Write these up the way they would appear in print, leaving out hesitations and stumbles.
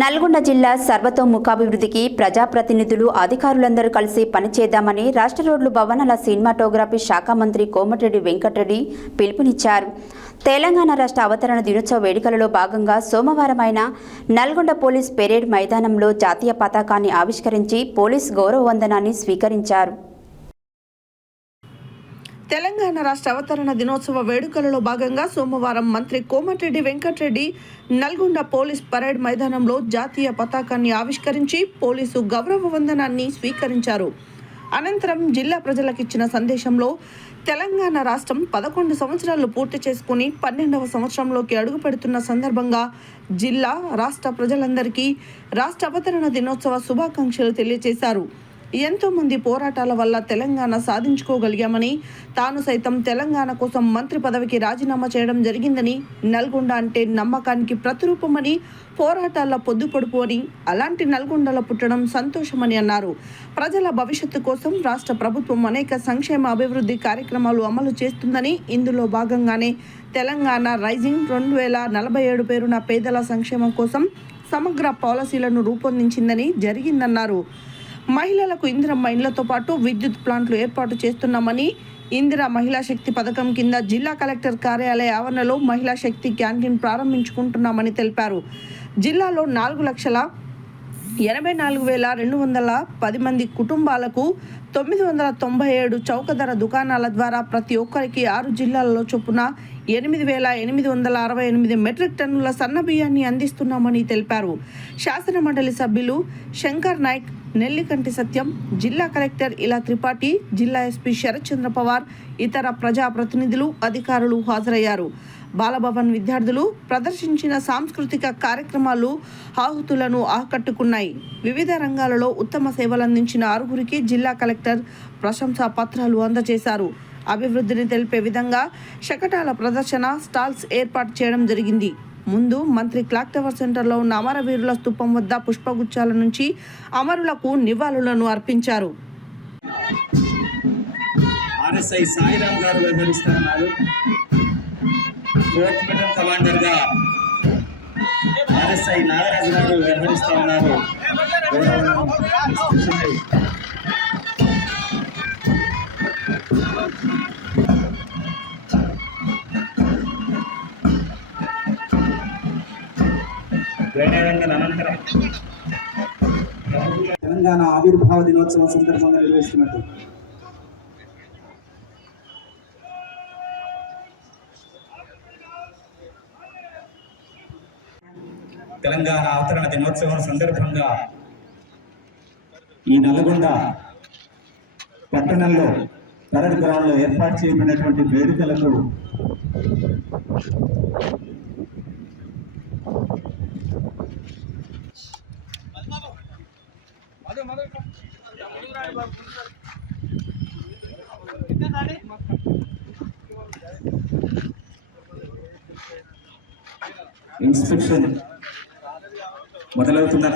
నల్గొండ జిల్లా సర్వతోముఖాభివృద్ధికి ప్రజాప్రతినిధులు అధికారులందరూ కలిసి పనిచేద్దామని రాష్ట్ర రోడ్లు భవనాల సినిమాటోగ్రఫీ శాఖ మంత్రి కోమటిరెడ్డి వెంకటరెడ్డి పిలుపునిచ్చారు. తెలంగాణ రాష్ట్ర అవతరణ దినోత్సవ వేడుకలలో భాగంగా సోమవారం ఆయన నల్గొండ పోలీస్ పెరేడ్ మైదానంలో జాతీయ పతాకాన్ని ఆవిష్కరించి పోలీస్ గౌరవ వందనాన్ని స్వీకరించారు. తెలంగాణ రాష్ట్ర అవతరణ దినోత్సవ వేడుకలలో భాగంగా సోమవారం మంత్రి కోమటిరెడ్డి వెంకటరెడ్డి నల్గొండ పోలీస్ పరేడ్ మైదానంలో జాతీయ పతాకాన్ని ఆవిష్కరించి పోలీసు గౌరవ వందనాన్ని స్వీకరించారు. అనంతరం జిల్లా ప్రజలకిచ్చిన సందేశంలో తెలంగాణ రాష్ట్రం 11 సంవత్సరాలు పూర్తి చేసుకుని 12వ సంవత్సరంలోకి అడుగుపెడుతున్న సందర్భంగా జిల్లా రాష్ట్ర ప్రజలందరికీ రాష్ట్ర అవతరణ దినోత్సవ శుభాకాంక్షలు తెలియజేశారు. ఎంతో మంది పోరాటాల వల్ల తెలంగాణ సాధించుకోగలిగామని, తాను సైతం తెలంగాణ కోసం మంత్రి పదవికి రాజీనామా చేయడం జరిగిందని, నల్గొండ అంటే నమ్మకానికి ప్రతిరూపమని, పోరాటాల పొద్దుపొడుపు అని, అలాంటి నల్గొండలో పుట్టడం సంతోషమని అన్నారు. ప్రజల భవిష్యత్తు కోసం రాష్ట్ర ప్రభుత్వం అనేక సంక్షేమ అభివృద్ధి కార్యక్రమాలు అమలు చేస్తుందని, ఇందులో భాగంగానే తెలంగాణ రైజింగ్ 2047 పేరున పేదల సంక్షేమం కోసం సమగ్ర పాలసీలను రూపొందించిందని జరిగిందన్నారు. మహిళలకు ఇందిరమ్మ ఇండ్లతో పాటు విద్యుత్ ప్లాంట్లు ఏర్పాటు చేస్తున్నామని, ఇందిరా మహిళా శక్తి పథకం కింద జిల్లా కలెక్టర్ కార్యాలయ ఆవరణలో మహిళా శక్తి క్యాంటీన్ ప్రారంభించుకుంటున్నామని తెలిపారు. జిల్లాలో 4,84,210 మంది కుటుంబాలకు 997 చౌక ధర దుకాణాల ద్వారా ప్రతి ఒక్కరికి 6 జిల్లాలలో చొప్పున 8,868 మెట్రిక్ టన్నుల సన్న బియ్యాన్ని అందిస్తున్నామని తెలిపారు. శాసన మండలి సభ్యులు శంకర్ నాయక్, నెల్లికంటి సత్యం, జిల్లా కలెక్టర్ ఇలా త్రిపాఠి, జిల్లా ఎస్పీ శరత్ చంద్ర పవార్, ఇతర ప్రజాప్రతినిధులు, అధికారులు హాజరయ్యారు. బాలభవన్ విద్యార్థులు ప్రదర్శించిన సాంస్కృతిక కార్యక్రమాలు ఆహుతులను ఆకట్టుకున్నాయి. వివిధ రంగాలలో ఉత్తమ సేవలందించిన 6గురికి జిల్లా కలెక్టర్ ప్రశంసా పత్రాలు అందజేశారు. అభివృద్ధిని తెలిపే విధంగా శకటాల ప్రదర్శన, స్టాల్స్ ఏర్పాటు చేయడం జరిగింది. ముందు మంత్రి క్లాక్ టవర్ సెంటర్లో ఉన్న అమరవీరుల స్థూపం వద్ద పుష్పగుచ్చాల నుంచి అమరులకు నివాళులను అర్పించారు. కమాండర్ గా ఆర్ఎస్ఐ నాగరాజు గారు వ్యవహరిస్తా ఉన్నారు. అనంతరం తెలంగాణ ఆవిర్భావ దినోత్సవం సందర్భంగా నిర్వహిస్తున్నట్టు తెలంగాణ అవతరణ దినోత్సవం సందర్భంగా ఈ నల్గొండ పట్టణంలో పరేడ్ గ్రౌండ్ లో ఏర్పాటు చేయబడినటువంటి వేడుకలకు ఇన్స్పెక్షన్ మొదలవుతున్న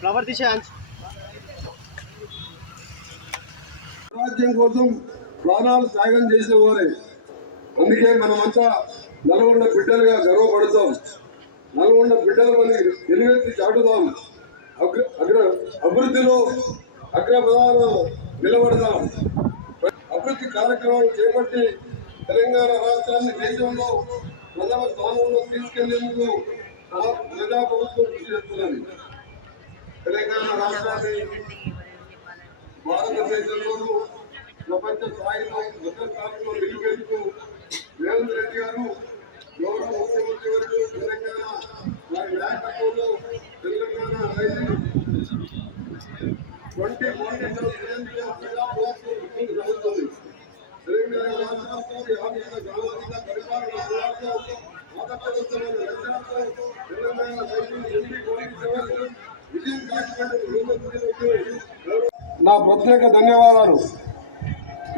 ఫ్లవర్ తీసే రాజ్యం కోసం ప్రాణాలు త్యాగం చేసిన వారే. అందుకే మనమంతా నల్గొండ బిడ్డలుగా గర్వపడతాం. నల్గొండ బిడ్డలమని ఎలుగెత్తి చాటుదాం. అభివృద్ధిలో అగ్రప్రధాన నిలబడదాం. అభివృద్ధి కార్యక్రమాలు చేపట్టి తెలంగాణ రాష్ట్రాన్ని దేశంలో ప్రథమ స్థానంలో తీసుకెళ్లేందుకు ప్రజాప్రభుత్వం కృషి చేస్తున్నది. తెలంగాణ రాష్ట్రాన్ని భారతదేశంలోనూ ప్రపంచ స్థాయిలో అగ్రస్థానంలో నిలిపేందుకు రేవంత్ రెడ్డి గారు గౌరవ ముఖ్యమంత్రి వర్యులు తెలంగాణ వారి నాయకత్వంలో తెలంగాణ రైతులు 2047 ప్రజాప్రభుత్వం జరుగుతుంది. తెలంగాణ రాష్ట్రానికి ఆర్థిక సామాజిక పరిపాలన ఆదర్శవంతమైన రచనతో తెలంగాణ రైతులు విజయం సాధించడానికి నా ప్రత్యేక ధన్యవాదాలు.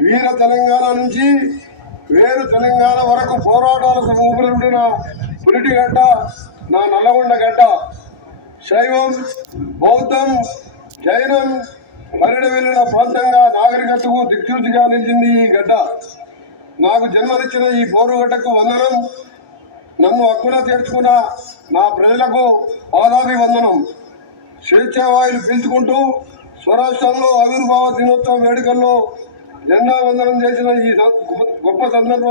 వీర తెలంగాణ నుంచి వేరు తెలంగాణ వరకు పోరాటాలకు ఊపిరిన పురిటిగడ్డ నా నల్లగొండ గడ్డ. శైవం, బౌద్ధం, జైనం పరిడి వెళ్ళిన ప్రాంతంగా నాగరికతకు దిక్సూచిగా నిలిచింది ఈ గడ్డ. నాకు జన్మనిచ్చిన ఈ పోరుగడ్డకు వందనం. నన్ను హక్కున చేర్చుకున్న నా ప్రజలకు పాదాభి వందనం. స్వేచ్ఛావాయులు పీల్చుకుంటూ స్వరాష్ట్రంలో ఆవిర్భావ దినోత్సవ వేడుకల్లో జెండా వందనం చేసిన ఈ గొప్ప సందర్భం